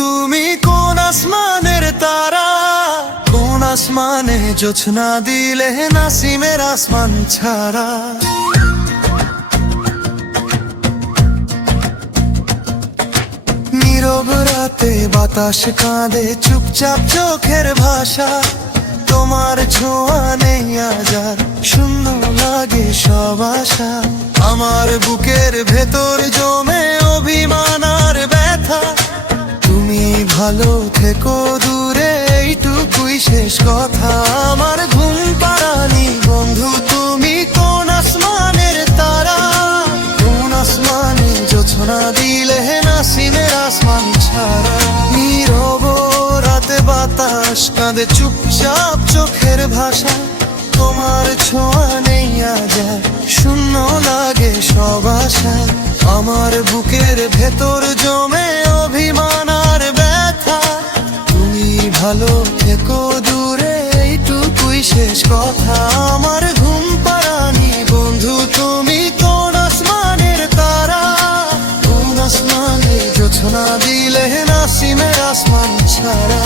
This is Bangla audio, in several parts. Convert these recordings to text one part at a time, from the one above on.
তুমি কোন আসমানের তারা, কোন আসমানে জোছনা দিলে নাসিমের আসমান ছাড়া। নীরব রাতে বাতাস কাঁদে চুপচাপ চোখের ভাষা, তোমার ছোঁয়া নেই আজ আর শূন্য লাগে সব আশা। আমার বুকের ভেতর জমে অভিমান আর ব্যথা, তুমি ভালো থেকো দূরে এইটুকুই শেষ কথা। আমার ঘুম পাড়ানি বন্ধু তুমি কোন আসমানের তারা, কোন আসমানে জোছনা দিলে নাসিমের আসমান ছাড়া। নীরব রাতে বাতাস কাঁদে চুপচাপ চোখের ভাষা, তোমার ছোঁয়া নেই আজ আর শূন্য লাগে সব আশা। আমার বুকের ভেতর জমে অভিমান আর ব্যথা, তুমি ভালো থেকো দূরে এইটুকুই শেষ কথা। আমার ঘুম পাড়ানি বন্ধু তুমি কোন আসমানের তারা, কোন আসমানে জোছনা দিলে নাসিমের আসমান ছাড়া।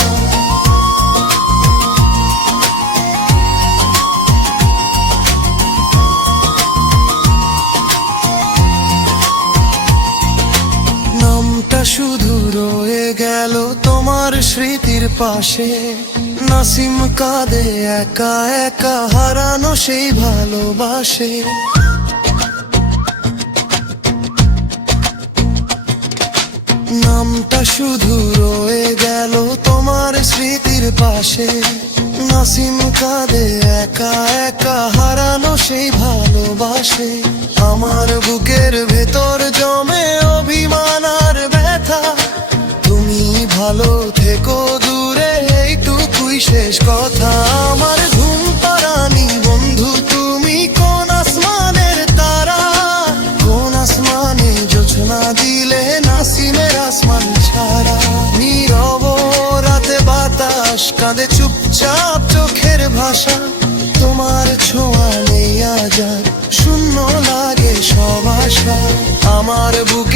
নামটা শুধু রয়ে গেল তোমার স্মৃতির পাশে, নাসিম কাঁদে একা একা হারানো সেই ভালোবাসে। নামটা শুধু রয়ে গেল তোমার স্মৃতির পাশে, নাসিম কাঁদে একা একা হারানো সেই ভালোবাসে। আমার বুকের ভেতর জমে অভিমান আর ব্যথা, তুমি ভালো থেকো দূরে এইটুকুই শেষ কথা। আমার ঘুম পাড়ানি বন্ধু তুমি কোন আসমানের তারা, কোন আসমানে জোছনা দিলে নাসিমের আসমান ছাড়া। নীরব রাতে বাতাস কাঁদে চুপচাপ চোখের ভাষা, তোমার ছোঁয়া নেই আজ আর শূন্য লাগে সব আশা। আমার বুক